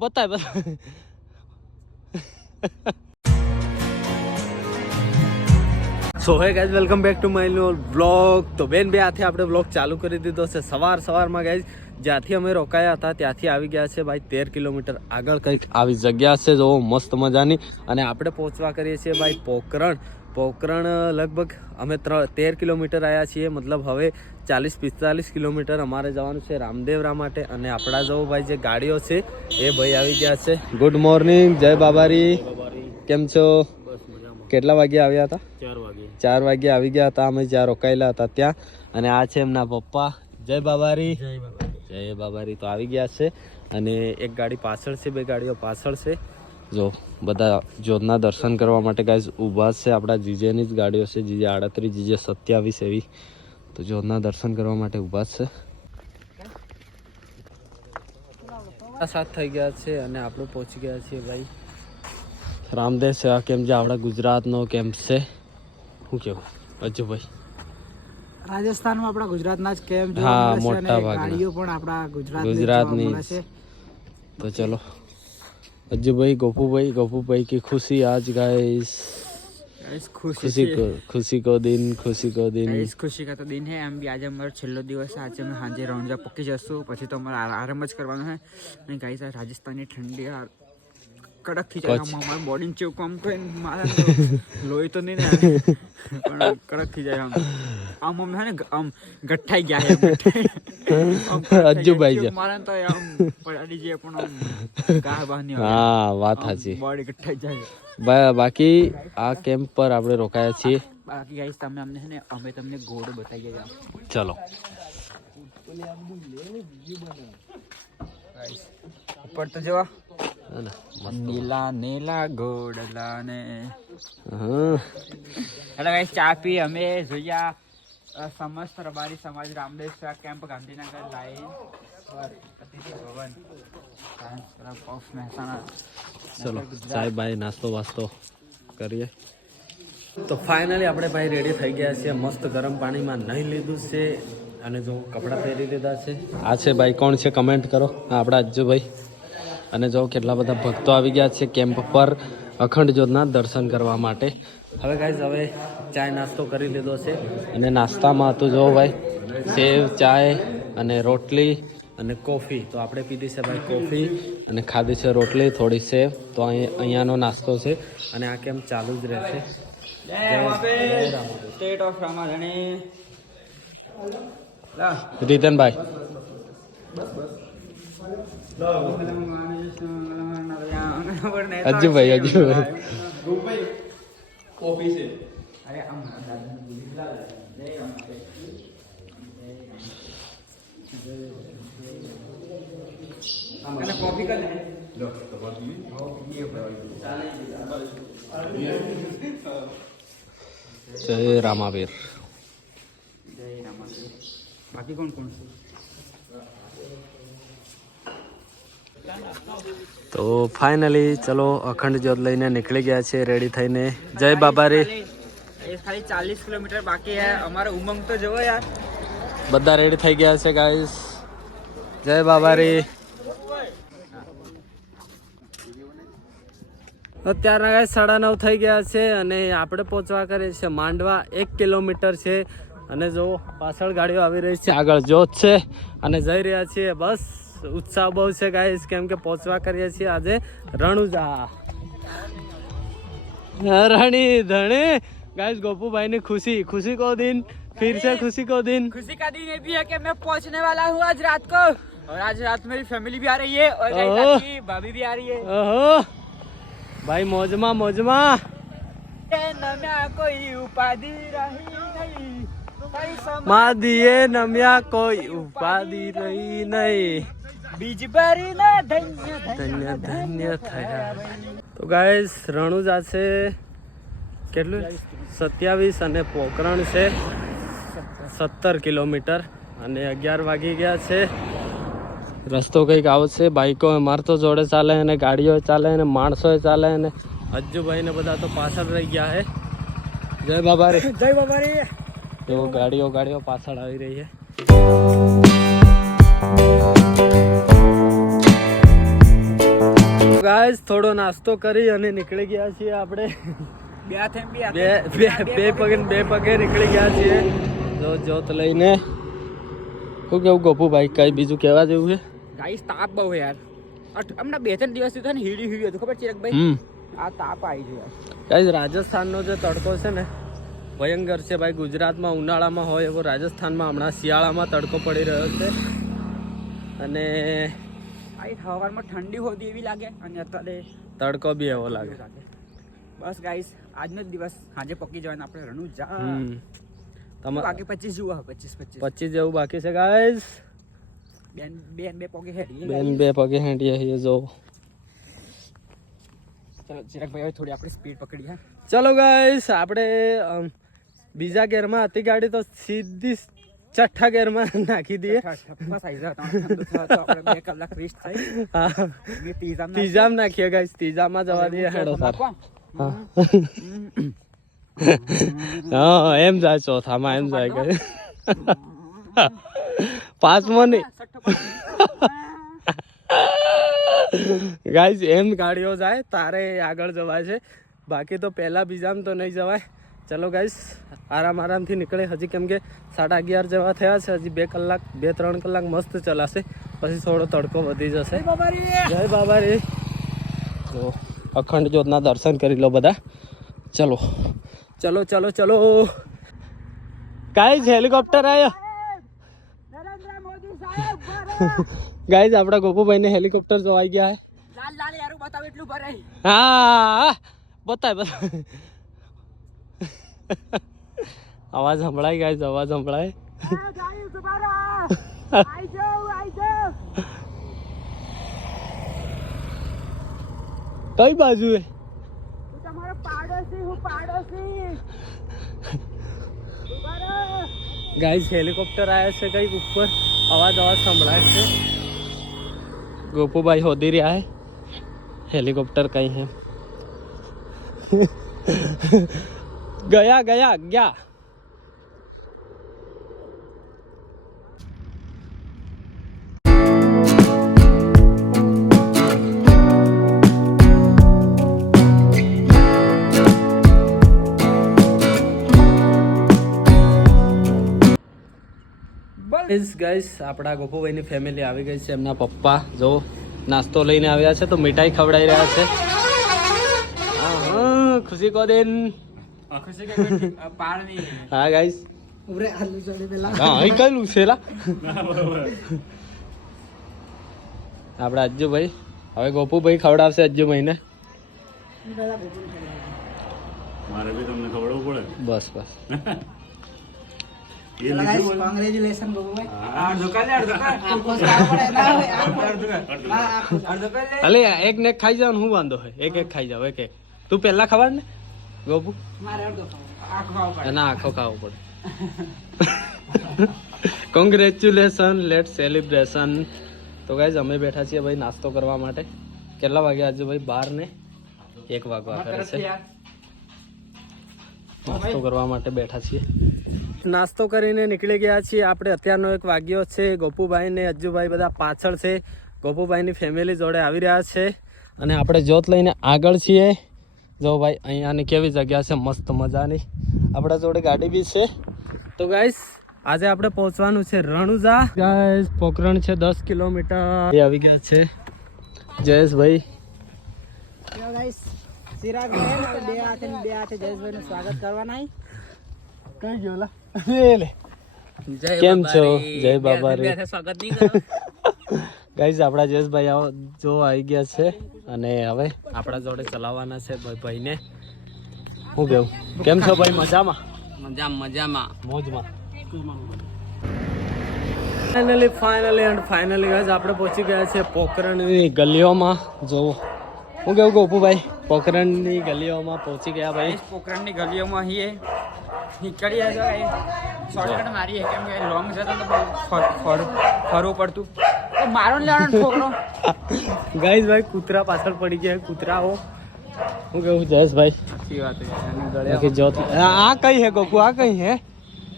બતાય so hey guys welcome back to my new vlog. તો બેન બે હાથે આપણે વ્લોગ ચાલુ કરી દીધો છે સવારમાં ગાઈઝ. જ્યાંથી અમે રોકાયા હતા ત્યાંથી આવી ગયા છે ભાઈ 13 કિલોમીટર આગળ કંઈક આવી જગ્યા છે જો મસ્ત મજાની. અને આપણે પહોંચવા કરીએ છીએ ભાઈ પોકરણ લગભગ અમે 13 કિલોમીટર આવ્યા છીએ, મતલબ હવે 40-45 કિલોમીટર અમારે જવાનું છે રામદેવરા માટે. અને આપણા જો ભાઈ જે ગાડીઓ છે એ ભાઈ આવી ગયા છે. ગુડ મોર્નિંગ, જય બાબારી, કેમ છો? કેટલા વાગે આવ્યા હતા? 4 વાગે આવી ગયા હતા અમે જ્યાં રોકાયેલા હતા ત્યાં. અને આ છે એમના પપ્પા. જય બાબારી. જય બાબારી. તો આવી ગયા છે અને એક ગાડી પાછળ છે, 2 ગાડીઓ પાછળ છે. જો બધા જોતના દર્શન કરવા માટે ગાઈઝ ઊભા છે. આપણા જીજેની જ ગાડીઓ છે, જીજે 38, જીજે 27 એવી. તો જોતના દર્શન કરવા માટે ઊભા છે. સાત થઈ ગયા છે અને આપણે પહોંચી ગયા છીએ ભાઈ રામદેવ સેવા કેમ્પ, જે આપણા ગુજરાતનો કેમ્પ છે. શું કેવું અજુભાઈ? રાજસ્થાનમાં આપણા ગુજરાતના જ કેમ્પ હા, મોટા ભાગના ગાડીઓ પણ આપણા ગુજરાતની છે. તો ચલો अज्जू गपू भाई की खुशी आज गाइस खुशी को दिन इस खुशी का तो दिन है. हम भी आज हमारा छेल्लो દિવસ છે. આજે અમે સાંજે રણજા પકી જશું, પછી તો અમારે આરામ જ કરવાનો છે. અને ગાઈસ આ રાજસ્થાનની ઠંડી યાર કડક થઈ જાય. અમારા બોડી ચેવું કામ તો મારા લોહી તો નહીં ને પણ કડક થઈ જાય. આમ હે ને આમ ગઠ્ઠાઈ ગયા છે અજ્જુભાઈ મારા તો આમ પડી જાય પણ આમ ગાહ બહાર નહીં. હા, વાત સાચી. બોડી ગઠ્ઠાઈ જાય. બાકી આ કેમ્પ પર આપણે રોકાયા છીએ. બાકી ગાઈસ તમે અમને છે ને અમે તમને ઘોડો બતાવી ગયા. ચલો ઉપર તો જવા નીલા નીલા ઘોડલા ને. હેલો ગાઈસ, ચા પી અમે જોયા સમસ્ત રબારી સમાજ રામદેવ સેવા કેમ્પ ગાંધીનગર લાઈન અતિથિ ભવન ઓફ મહેસાણા. ચલો ચાય બાય નાસ્તો વાસ્તો કરીએ. તો ફાઇનલી આપણે ભાઈ રેડી થઈ ગયા છીએ. મસ્ત ગરમ પાણીમાં નહીં લીધું છે અને જો કપડાં પહેરી લીધા છે. આ છે ભાઈ, કોણ છે કમેન્ટ કરો. આપણા અજ્જુભાઈ. અને જો કેટલા બધા ભક્તો આવી ગયા છે કેમ્પ પર અખંડ જ્યોતના દર્શન કરવા માટે. હવે ગાઈઝ હવે ચાય નાસ્તો કરી લીધો છે અને નાસ્તામાં હતું જો ભાઈ સેવ, ચાય અને રોટલી અને કોફી. તો આપણે પીધી છે ભાઈ કોફી અને ખાધી છે રોટલી, થોડી સેવ. તો અહીંયાનો નાસ્તો છે અને આ કેમ્પ ચાલુ જ રહેશે. સ્ટેટ ઓફ રામાધણી રીતનભાઈ અજુભાઈ કોફી છે. અરે કોફી કર જય રામાવીર. બાકી કોણ કોણ છે? તો ફાઇનલી ચલો અખંડ જ્યોત લઈને નીકળી ગયા છે રેડી થઈને. જય બાબારી. ખાલી 40 કિલોમીટર બાકી હે. અમારો ઉમંગ તો જવો યાર. બધા રેડી થઈ ગયા છે ગાઈસ. જય બાબારી. અત્યારના ગાઈસ 9:30 થઈ ગયા છે અને આપણે પહોંચવા કરીએ છીએ માંડવા. 1 કિલોમીટર છે અને જો પાછળ ગાડીઓ આવી રહી છે, આગળ જ્યોત છે અને જઈ રહ્યા છીએ. બસ उत्साह बहुत से गाइस, કેમ કે પહોંચવા કરીએ છીએ આજે રણુજા. रणी धणे गाइस गोपू भाई ने खुशी को दिन फिर से खुशी का दिन ये भी है कि मैं पहुंचने वाला हूँ आज रात को. और आज रात मेरी फैमिली भी आ रही है और भाभी भी आ रही है. ओहो भाई मौजमा कोई उपाधि रही नहीं माँ दिए नम्या कोई उपाधि रही नहीं बीज भरी ना धन्य धन्य धन्य થયા. તો ગાઈસ રણુજા છે કેટલું 27 અને પોકરણ છે 17 કિલોમીટર અને 11 વાગી ગયા છે. રસ્તો કંઈક આવો છે. બાઈકો અમારે તો જોડે ચાલે અને ગાડીઓ ચાલે અને માણસો ચાલે અને અજ્જુભાઈ ને બધા તો પાછળ રહી ગયા હે. જય બાબારી. જય બાબારી. તો ગાડીઓ પાછળ આવી રહી છે. ગાઈસ થોડો નાસ્તો કરી અને નીકળી ગયા છીએ આપણે બે પગે નીકળી ગયા છીએ જોત લઈને. શું કેવું ગોપુભાઈ, કઈ બીજું કહેવા જેવું છે? ગાઈસ તાપ બહુ યાર. હમણાં 2-3 દિવસથી તો ને હીડી હતું ખબર ચિરકભાઈ. આ તાપ આવી ગયો ગાઈસ. રાજસ્થાનનો જે તડકો છે ને ભયંકર છે ભાઈ. ગુજરાતમાં ઉનાળામાં હોય એવો રાજસ્થાનમાં હમણાં શિયાળામાં તડકો પડી રહ્યો છે. અને હવારમાં ઠંડી હોતી એવી લાગે અને અત્યારે તડકો બી એવો લાગે. બસ ગાઈસ આજનો જ દિવસ સાંજે પકી જવાનું આપણે રણુજા. બાકી 25 જેવું 25 જેવું બાકી છે ગાઈસ. બેન બે પગે હેડીએ જો. ચલો ચિરાગભાઈ હવે થોડી આપણે સ્પીડ પકડી. હા ચલો ગાઈસ, આપણે બીજા ગેરમાં હતી ગાડી તો સીધી છઠ્ઠા ગેરમાં નાખી દઈએ. ત્રીજામાં નાખીએ ગાઈસ. ત્રીજામાં જવા દઈએ. હેડો સાર. હા એમ જાય. ચોથામાં એમ જાય ગાઈસ. પાંચમો નહીં ગાઈસ. એમ ગાડીઓ જાય તારે આગળ જવાય છે, બાકી તો પહેલા બીજામાં તો નહીં જવાય. ચલો ગાઈસ આરામથી નીકળે હજી, કેમ કે 11:30 જેવા થયા છે. હજી 2-3 કલાક મસ્ત ચલાશે, પછી થોડો તડકો વધી જશે. જય બાબા રે. તો અખંડ જ્યોતના દર્શન કરી લો બધા. ચલો ગાઈસ હેલિકોપ્ટર આવ્યો. ગાઈસ આપણા ગોપુભાઈ ને હેલિકોપ્ટર જોવાઈ ગયા હે. હા બતાય. અવાજ સંભળાય ગાઈસ, અવાજ સંભળાય. કઈ બાજુ હે? ગાઈસ હેલિકોપ્ટર આયા છે કઈક ઉપર. અવાજ સંભળાય છે. ગોપુભાઈ હોદી રહ્યા હે. હેલિકોપ્ટર કઈ હે. ગયા ગાઈસ. આપણા ગોપુભાઈની ફેમિલી આવી ગઈ છે. એમના પપ્પા જો નાસ્તો લઈને આવ્યા છે, તો મીઠાઈ ખવડાવી રહ્યા છે. ખુશી કો દેન. હા ગાઈસ. આપડા અજ્જુભાઈ. હવે ગોપુભાઈ ખવડાવશે અજ્જુભાઈ ને. બસ કોંગ્રેચ્યુલેશન અલે એક ને ખાઈ જાવ. હું વાંધો હોય, એક ખાઈ જાવ. એક તું પેલા ખબર ને ગોપુ? ના આખો ખાવો પડે. Congratulation, let celebration. તો ગાઈઝ અમે બેઠા છીએ ભાઈ નાસ્તો કરવા માટે. કેટલા વાગ્યા આજે ભાઈ? 12:01 વાગવા કરે છે. નાસ્તો કરવા માટે બેઠા છીએ. નાસ્તો કરીને નીકળી ગયા છીએ આપણે. અત્યારનો 1 વાગ્યો છે. ગોપુભાઈ ને અજ્જુભાઈ બધા પાછળ છે. ગોપુભાઈની ફેમિલી જોડે આવી રહ્યા છે અને આપણે જોત લઈને આગળ છીએ. જો ભાઈ અહીંયાની કેવી જગ્યા છે, મસ્ત મજાની. આપણા જોડે ગાડી બી છે. તો ગાઈસ આજે આપણે પહોંચવાનું છે રણુજા. ગાઈસ પોખરણ છે 10 કિલોમીટર. એ આવી ગયા છે જયેશભાઈ. ગાઈસ ચિરાગભાઈ બે હાથે જયેશભાઈનું સ્વાગત કરવાના. કઈ ગયો લા? લે કેમ છો? જય બાબા રે. સ્વાગત નહીં કરો. ગાઈસ આપણા જયેશભાઈ જો આવી ગયા છે અને હવે આપણા જોડે ચલાવવાના છે ભાઈને. હું કેવું? કેમ છો ભાઈ? મજામાં મોજમાં. ફાઇનલી ગાઈસ આપણે પહોંચી ગયા છે પોખરણની ગલીઓમાં. જો હું કેવું ગોપુભાઈ? પોખરણની ગલીઓમાં પહોંચી ગયા ભાઈ. પોખરણની ગલીઓમાં નીકળી શોર્ટકટ મારી કેમ કે લોંગ જતો તો ફરવું પડતું. મારો લેવાનો છોકરો. ગાઈસ ભાઈ કૂતરા પાછળ પડી ગયા. કૂતરાઓ. હું કેવું જયેશભાઈ? સાચી વાત છે. જોત આ કઈ હે ગોપુ? આ કઈ હે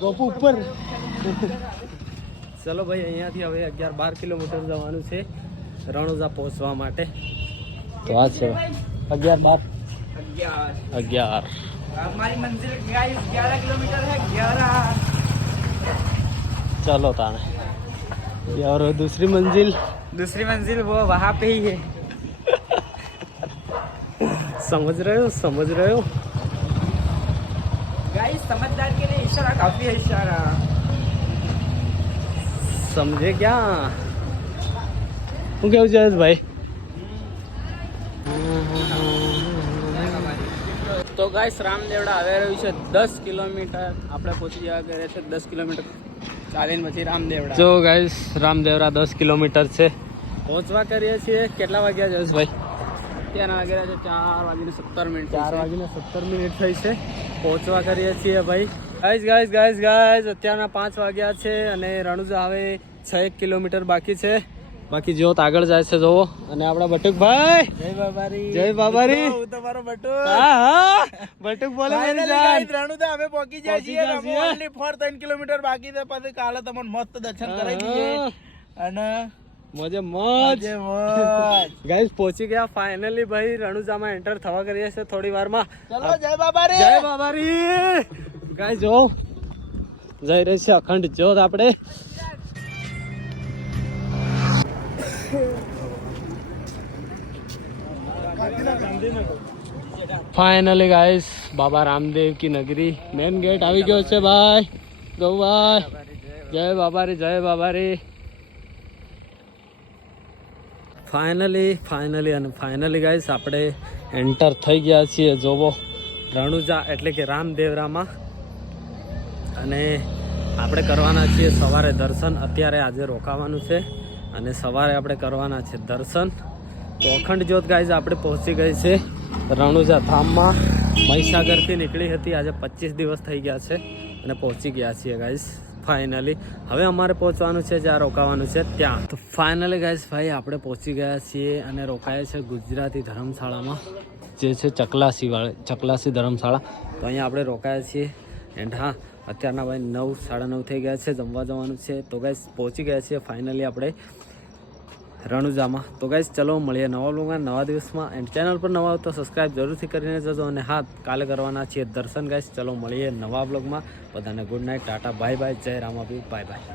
ગોપુ? ઉપર. ચલો ભાઈ અહીંયાથી હવે 11-12 કિલોમીટર જવાનું છે રણુજા પહોંચવા માટે. તો આ છે 11 12 11 11 हमारी मंजिल गाइस 11 किलोमीटर है 11 चलो ताने ये और दूसरी मंजिल दूसरी मंजिल वो वहाँ पे ही है समझ रहे हो गाइस समझदार के लिए इशारा काफी है इशारा समझे क्या હું કેવું જયેશ ભાઈ તો ગાઈસ રામદેવડા હવે રહ્યું છે 10 કિલોમીટર આપણે પહોંચી જવા કરે છે 10 કિલોમીટર ચાલીને પછી રામદેવડા જો ગાઈસ રામદેવડા 10 કિલોમીટર છે પહોંચવા કરીએ છીએ કેટલા વાગ્યા જયેશ ભાઈ અત્યારના વાગ્યા છે 4:17 4:17 થઈ છે પહોંચવા કરીએ છીએ ભાઈ ગાઈસ અત્યારના 5 વાગ્યા છે અને રણુજા હવે 6 કિલોમીટર બાકી છે બાકી જ્યોત આગળ જાય છે જોવો અને આપણા બટુકભાઈ જય બાબારી હું તમારો બટુક હા બટુક બોલે મારી જાન રણુદા અમે પહોંચી જાય છીએ ઓનલી ફોર 3 કિલોમીટર બાકી છે પછી કાલે તમને મસ્ત દર્શન કરાવી દઈએ અને મોજે મોજ મોજ ગાઈસ પહોંચી ગયા ફાઇનલી ભાઈ રણુજામાં એન્ટર થવા કરીએ છે થોડી વારમાં ચલો જય બાબારી જય બાબારી ગાઈસ જો જઈ રહી છે અખંડ જ્યોત આપણે फाइनली गाइस बाबा रामदेव की नगरी मेन गेट આવી ગયો છે ભાઈ ગૌભાઈ જય બાબા રે ફાઇનલી ગાઈસ આપણે એન્ટર થઈ ગયા છીએ જોવો રણુજા એટલે કે રામદેવરામાં અને આપણે કરવાના છીએ સવારે દર્શન અત્યારે આજે રોકાવાનું છે અને સવારે આપણે કરવાના છે દર્શન તો અખંડ જ્યોત ગાઈઝ આપણે પહોંચી ગઈ છે રણુજા ધામમાં મહીસાગરથી નીકળી હતી આજે 25 દિવસ થઈ ગયા છે અને પહોંચી ગયા છીએ ગાઈઝ ફાઇનલી હવે અમારે પહોંચવાનું છે જ્યાં રોકાવાનું છે ત્યાં તો ફાઇનલી ગાઈઝ ભાઈ આપણે પહોંચી ગયા છીએ અને રોકાયા છે ગુજરાતી ધર્મશાળામાં જે છે ચકલાસી ધર્મશાળા તો અહીંયા આપણે રોકાયા છીએ એન્ડ હા અત્યારના ભાઈ 9 9:30 થઈ ગયા છે જમવા જવાનું છે તો ગાઈઝ પહોંચી ગયા છીએ ફાઇનલી આપણે રણુજામાં તો ગાઈઝ ચલો મળીએ નવા બ્લોગમાં નવા દિવસમાં એન્ડ ચેનલ પર નવા તો સબસ્ક્રાઈબ જરૂરથી કરીને જજો અને હા કાલે કરવાના છીએ દર્શન ગાઈઝ ચલો મળીએ નવા બ્લોગમાં બધાને good night Tata bye bye જય રામાપીર બાય બાય